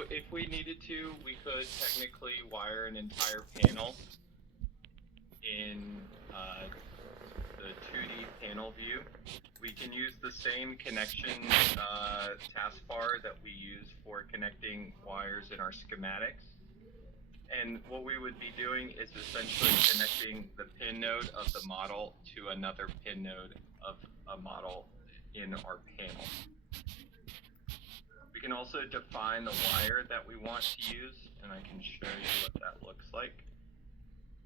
So if we needed to, we could technically wire an entire panel in the 2D panel view. We can use the same connection taskbar that we use for connecting wires in our schematics. And what we would be doing is essentially connecting the pin node of the model to another pin node of a model in our panel. We can also define the wire that we want to use, and I can show you what that looks like.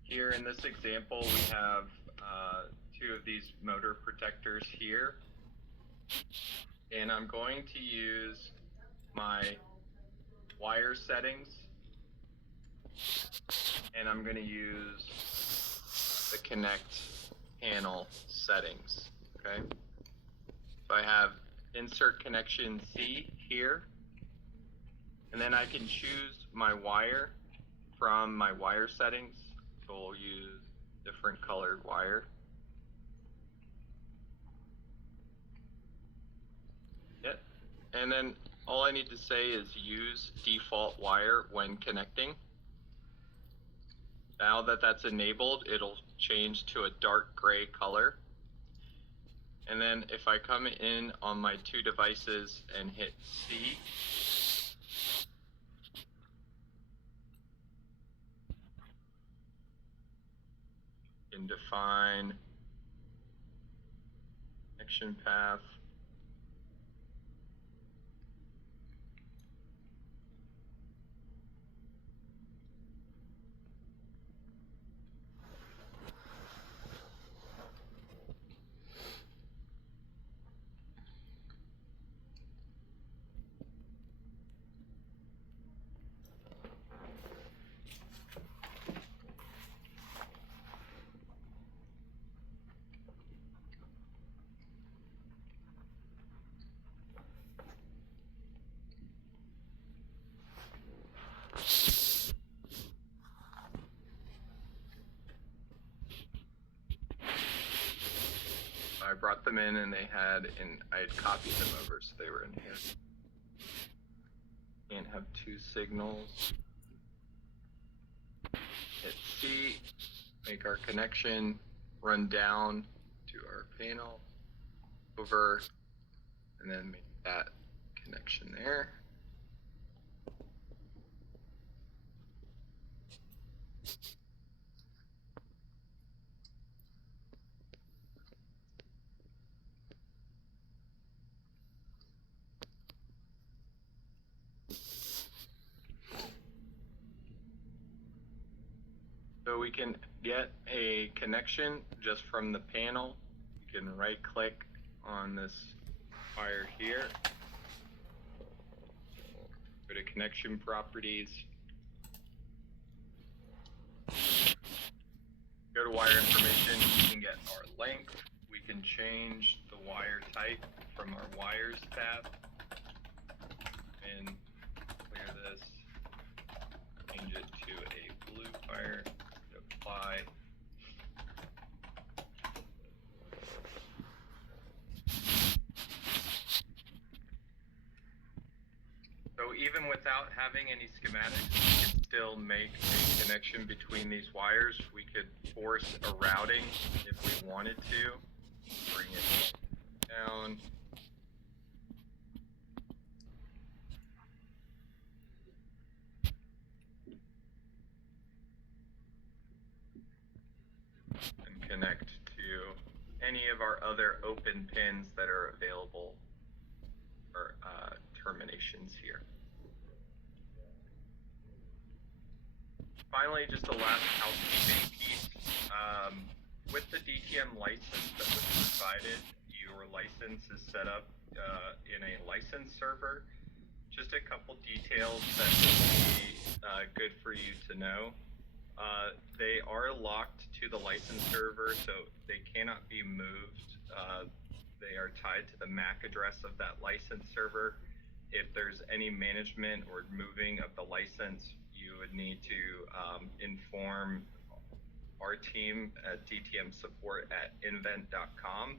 Here in this example, we have two of these motor protectors here, and I'm going to use my wire settings, and I'm going to use the connect panel settings, okay? So I have insert connection C here, and then I can choose my wire from my wire settings. So we'll use different colored wire. Yep. And then all I need to say is use default wire when connecting. Now that that's enabled, it'll change to a dark gray color. And then if I come in on my two devices and hit C, and define connection path. I brought them in and they had, and I had copied them over so they were in here. Can't have two signals. Hit C, make our connection, run down to our panel, over, and then make that connection there. So we can get a connection just from the panel. You can right click on this wire here. Go to connection properties. Go to wire information, we can get our length. We can change the wire type from our wires tab. And clear this, change it to a blue wire, apply. So even without having any schematics, we can still make a connection between these wires. We could force a routing if we wanted to. Bring it down. And connect to any of our other open pins that are available for terminations here. Finally, just the last housekeeping piece. With the DTM license that was provided, your license is set up in a license server. Just a couple details that would be good for you to know. They are locked to the license server, so they cannot be moved. They are tied to the MAC address of that license server. If there's any management or moving of the license, you would need to inform our team at DTM support at invent.com, in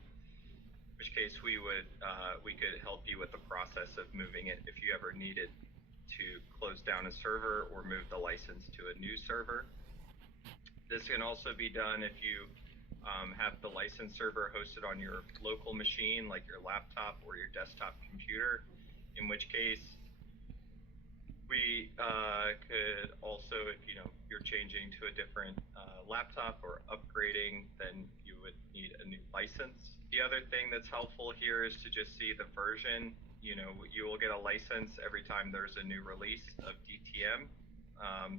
which case we could help you with the process of moving it if you ever needed to close close down a server or move the license to a new server. This can also be done if you have the license server hosted on your local machine, like your laptop or your desktop computer, in which case we could also, if you're changing to a different laptop or upgrading, then you would need a new license. The other thing that's helpful here is to just see the version. You will get a license every time there's a new release of DTM.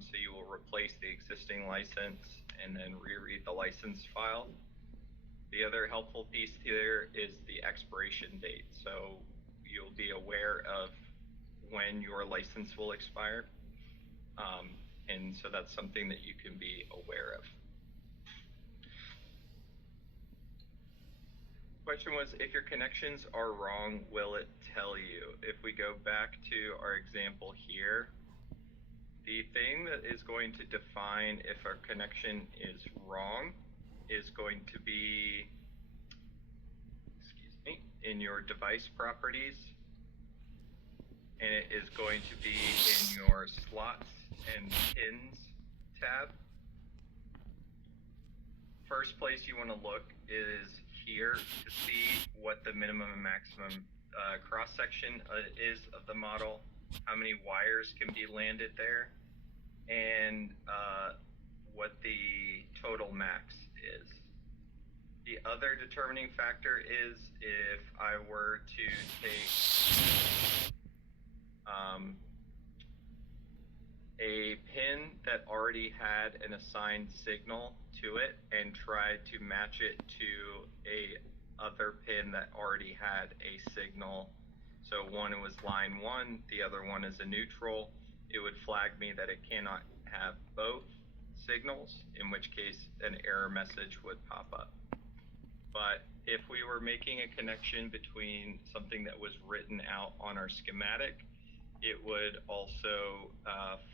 So you will replace the existing license and then reread the license file. The other helpful piece here is the expiration date. So you'll be aware of when your license will expire. And so that's something that you can be aware of. Question was, if your connections are wrong, will it tell you? If we go back to our example here, the thing that is going to define if our connection is wrong is going to be, in your device properties, and it is going to be in your slots and pins tab. First place you want to look is here to see what the minimum and maximum cross section is of the model, how many wires can be landed there, and what the total max is. The other determining factor is if I were to take a pin that already had an assigned signal to it and tried to match it to a other pin that already had a signal. So one was line 1, the other one is a neutral. It would flag me that it cannot have both signals, in which case an error message would pop up. But if we were making a connection between something that was written out on our schematic, it would also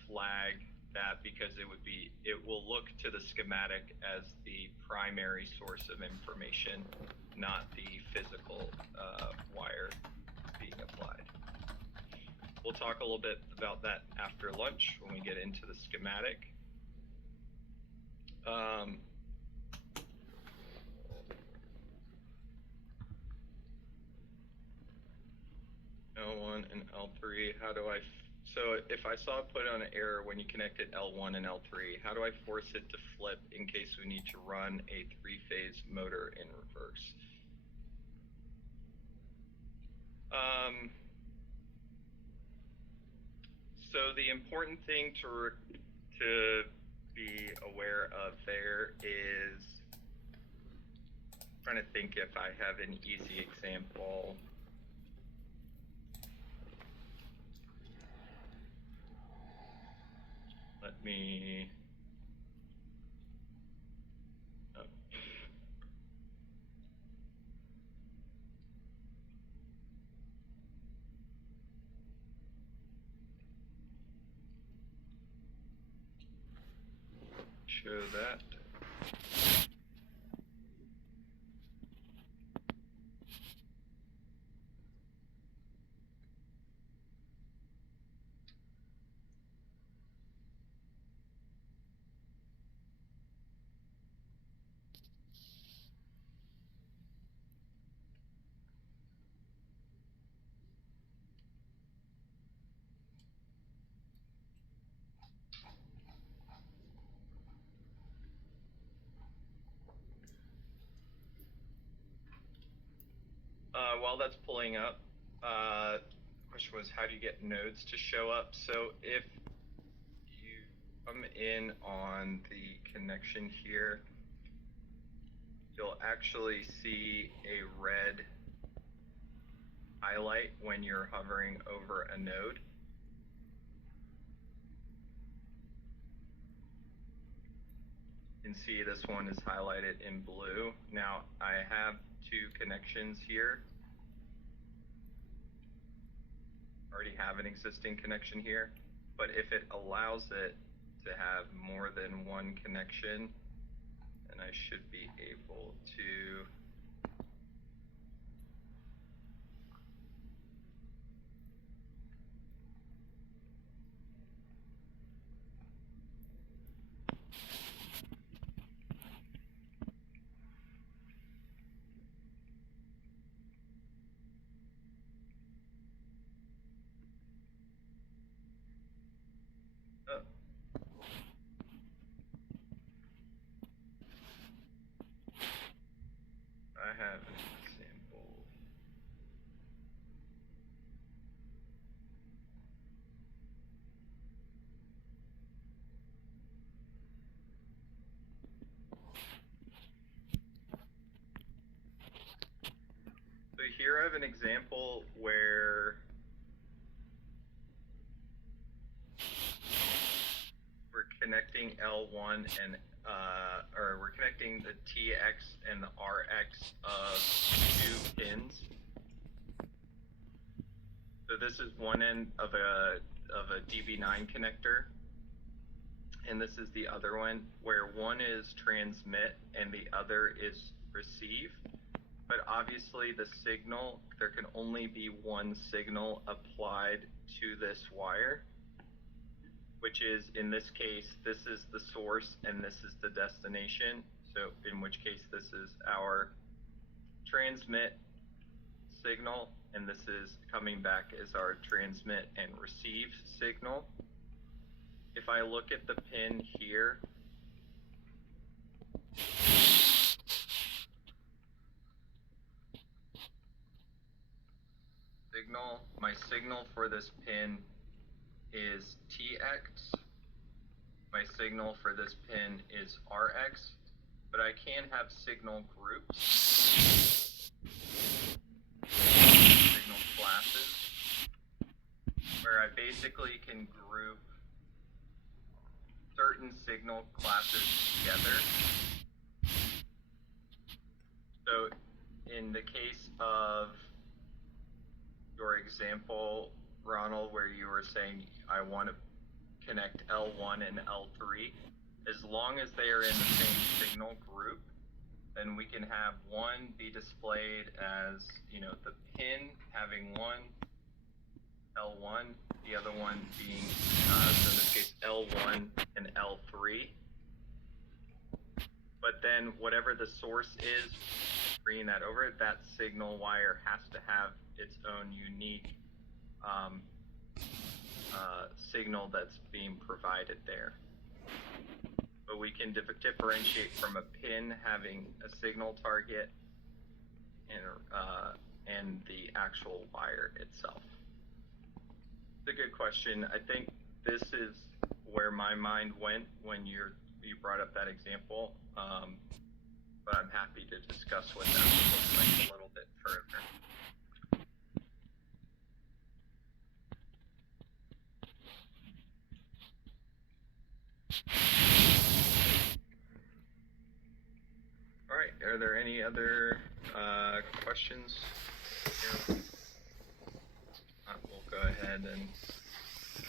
flag that, because it will look to the schematic as the primary source of information, not the physical wire being applied. We'll talk a little bit about that after lunch when we get into the schematic. L1 and L3, so if I saw put on an error when you connected L1 and L3, how do I force it to flip in case we need to run a 3-phase motor in reverse? So the important thing to be aware of there is, I'm trying to think if I have an easy example. Let me, show that. While that's pulling up, the question was, how do you get nodes to show up? So if you come in on the connection here, you'll actually see a red highlight when you're hovering over a node. You can see this one is highlighted in blue. Now I have 2 connections here. Already have an existing connection here, but if it allows it to have more than 1 connection, then I should be able to of an example where we're connecting L1 and or we're connecting the TX and the RX of 2 pins. So this is one end of a DB9 connector, and this is the other one, where one is transmit and the other is receive. But obviously the signal, there can only be one signal applied to this wire, which is, in this case, this is the source and this is the destination. So in which case this is our transmit signal, and this is coming back as our transmit and receive signal. If I look at the pin here, my signal for this pin is TX. My signal for this pin is RX, but I can have signal groups, signal classes, where I basically can group certain signal classes together. So in the case of your example, Ronald, where you were saying I want to connect L1 and L3, as long as they are in the same signal group, then we can have one be displayed as, the pin having one L1, the other one being, so in this case, L1 and L3. But then whatever the source is, bringing that over, that signal wire has to have its own unique signal that's being provided there. But we can differentiate from a pin having a signal target and the actual wire itself. It's a good question. I think this is where my mind went when you brought up that example, but I'm happy to discuss what that looks like a little bit further. All right, are there any other questions? We'll go ahead and